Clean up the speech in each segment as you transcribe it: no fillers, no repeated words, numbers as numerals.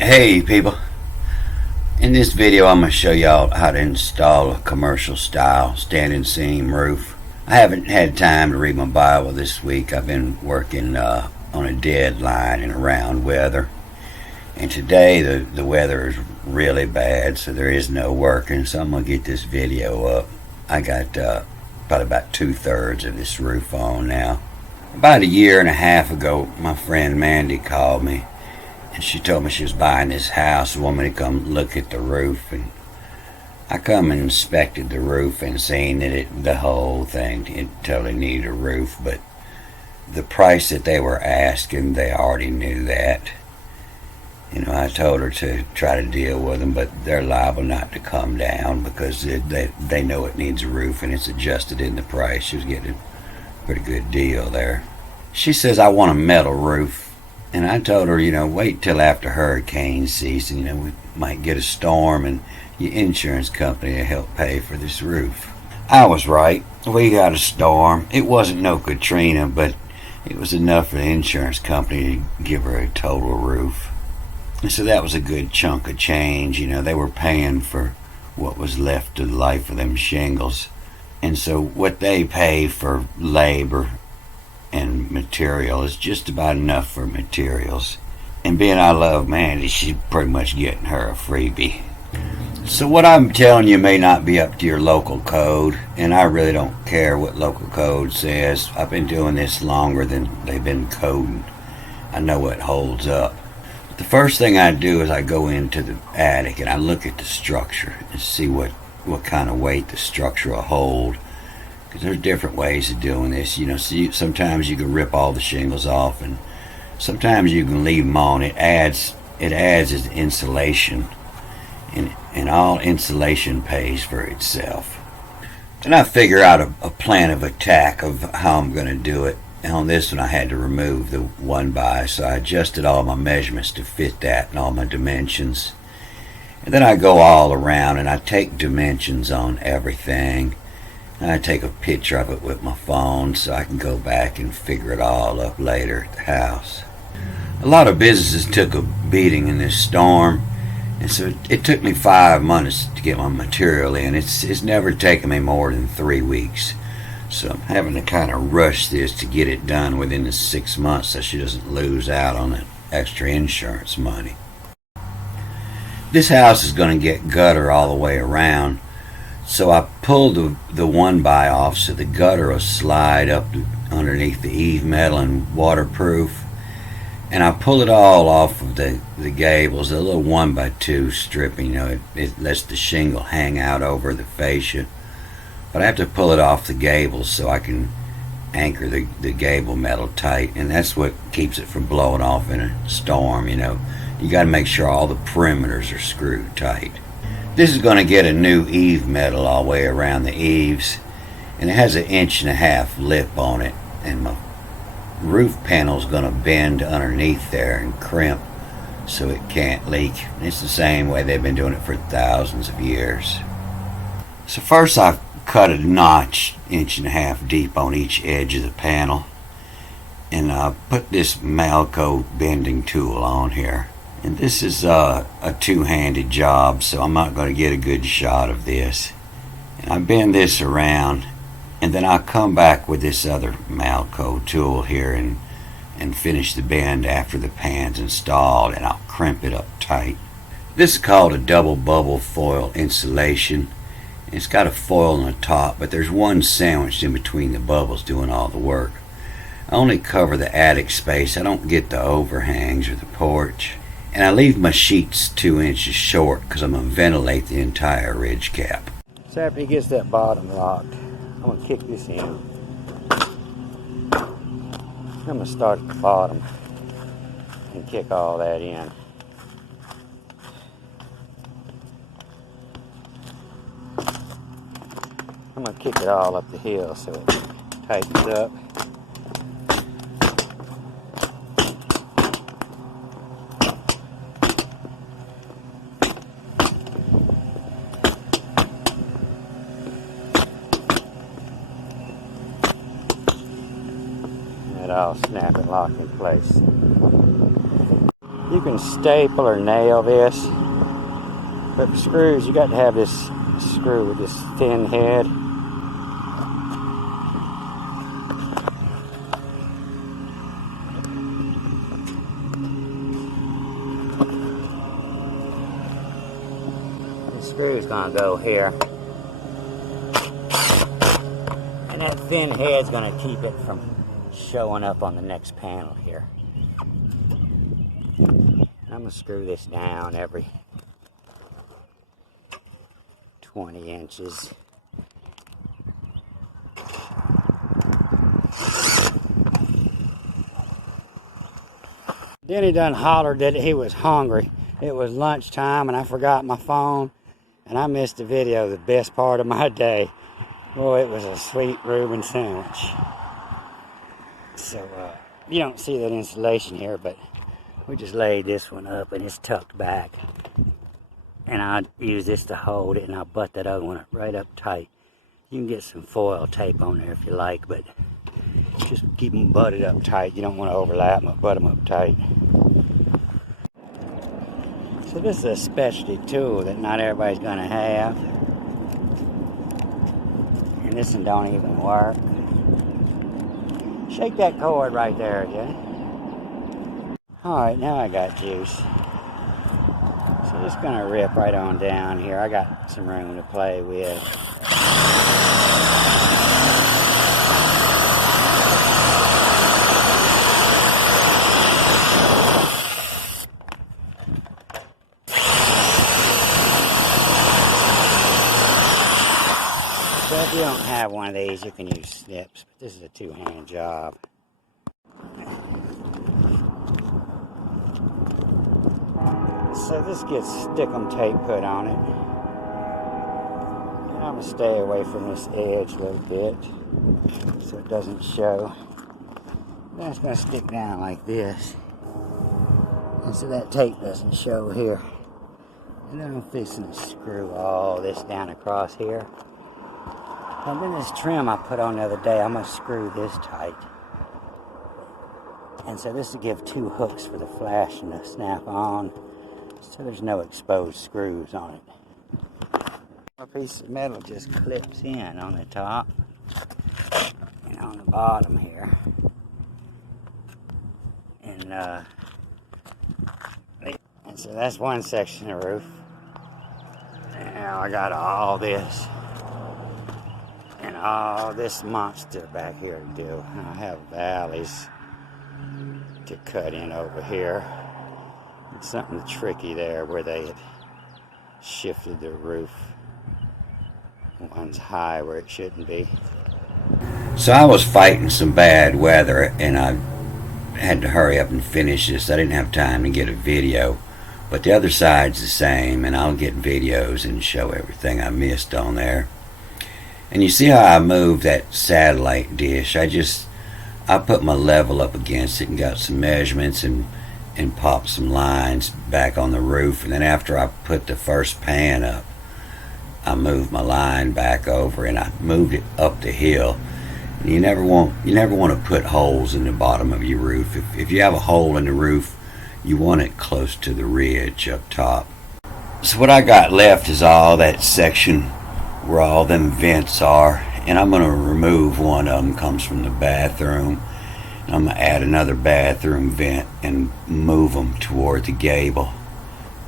Hey people, in this video I'm going to show y'all how to install a commercial style standing seam roof. I haven't had time to read my Bible this week. I've been working on a deadline in around weather, and today the weather is really bad, so there is no working, so I'm going to get this video up. I got probably about 2/3 of this roof on now. About a year and a half ago, my friend Mandy called me and she told me she was buying this house, wanted me to come look at the roof, and I come and inspected the roof and seen that the whole thing, it totally needed a roof, but the price that they were asking, they already knew that. I told her to try to deal with them, but they're liable not to come down because they know it needs a roof and it's adjusted in the price. She was getting a pretty good deal there. She says, I want a metal roof. And I told her, wait till after hurricane season. We might get a storm and your insurance company will help pay for this roof. I was right. We got a storm. It wasn't no Katrina, but it was enough for the insurance company to give her a total roof. And so that was a good chunk of change. They were paying for what was left of the life of them shingles. And so what they pay for labor and material is just about enough for materials. And being I love Mandy, she's pretty much getting her a freebie. So what I'm telling you may not be up to your local code, and I really don't care what local code says. I've been doing this longer than they've been coding. I know what holds up. But the first thing I do is I go into the attic and I look at the structure and see what kind of weight the structure will hold. Because there's different ways of doing this. Sometimes you can rip all the shingles off, and sometimes you can leave them on. It adds as insulation, and all insulation pays for itself. Then I figure out a plan of attack of how I'm going to do it. And on this one I had to remove the 1x, so I adjusted all my measurements to fit that and all my dimensions. And then I go all around and I take dimensions on everything. I take a picture of it with my phone so I can go back and figure it all up later at the house. A lot of businesses took a beating in this storm, and so it took me 5 months to get my material in. It's never taken me more than 3 weeks. So I'm having to kind of rush this to get it done within the 6 months so she doesn't lose out on the extra insurance money. This house is going to get gutter all the way around. So I pulled the 1x off so the gutter will slide up underneath the eave metal and waterproof. And I pull it all off of the gables, the little 1x2 stripping, it lets the shingle hang out over the fascia. But I have to pull it off the gables so I can anchor the gable metal tight, and that's what keeps it from blowing off in a storm. You got to make sure all the perimeters are screwed tight. This is going to get a new eave metal all the way around the eaves, and it has an 1.5 inch lip on it, and my roof panel is going to bend underneath there and crimp so it can't leak. It's the same way they've been doing it for thousands of years. So first I cut a notch 1.5 inch deep on each edge of the panel, and I put this Malco bending tool on here. And this is a two-handed job, so I'm not going to get a good shot of this. And I bend this around, and then I'll come back with this other Malco tool here and finish the bend after the pan's installed, and I'll crimp it up tight. This is called a double bubble foil insulation. It's got a foil on the top, but there's one sandwiched in between the bubbles doing all the work. I only cover the attic space. I don't get the overhangs or the porch. And I leave my sheets 2 inches short because I'm going to ventilate the entire ridge cap. So after he gets that bottom locked, I'm going to kick this in. I'm going to start at the bottom and kick all that in. I'm going to kick it all up the hill so it tightens up. I'll snap and lock in place. You can staple or nail this, but the screws, you got to have this screw with this thin head. The screw's gonna go here, and that thin head's gonna keep it from showing up on the next panel here. I'm going to screw this down every 20 inches. Then he done hollered that he was hungry. It was lunchtime and I forgot my phone and I missed the video, the best part of my day. Boy, it was a sweet Reuben sandwich. So, you don't see that insulation here, but we just laid this one up and it's tucked back. And I'll use this to hold it and I'll butt that other one up right up tight. You can get some foil tape on there if you like, but just keep them butted up tight. You don't want to overlap them, butt them up tight. So this is a specialty tool that not everybody's going to have. And this one don't even work. Shake that cord right there again. Alright, now I got juice. So just gonna rip right on down here. I got some room to play with. So if you don't have one of these, you can use snips, but this is a two-hand job. So this gets stickum tape put on it. And I'm going to stay away from this edge a little bit so it doesn't show. Then it's going to stick down like this. And so that tape doesn't show here. And then I'm fixing to screw all this down across here. And then this trim I put on the other day, I'm going to screw this tight. And so this will give two hooks for the flash and the snap on. So there's no exposed screws on it. A piece of metal just clips in on the top and on the bottom here. And so that's one section of roof. Now I got all this and all this monster back here to do. I have valleys to cut in over here. It's something tricky there where they had shifted the roof. One's high where it shouldn't be. So I was fighting some bad weather and I had to hurry up and finish this. I didn't have time to get a video, but the other side's the same, and I'll get videos and show everything I missed on there. And you see how I moved that satellite dish? I put my level up against it and got some measurements and popped some lines back on the roof, and then after I put the first pan up, I moved my line back over and I moved it up the hill. And you never want to put holes in the bottom of your roof. If you have a hole in the roof, you want it close to the ridge up top. So what I got left is all that section where all them vents are, and I'm going to remove one of them. Comes from the bathroom. I'm going to add another bathroom vent and move them toward the gable.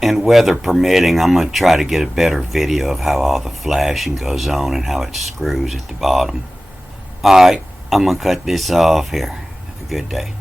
And weather permitting, I'm going to try to get a better video of how all the flashing goes on and how it screws at the bottom. Alright, I'm going to cut this off here. Have a good day.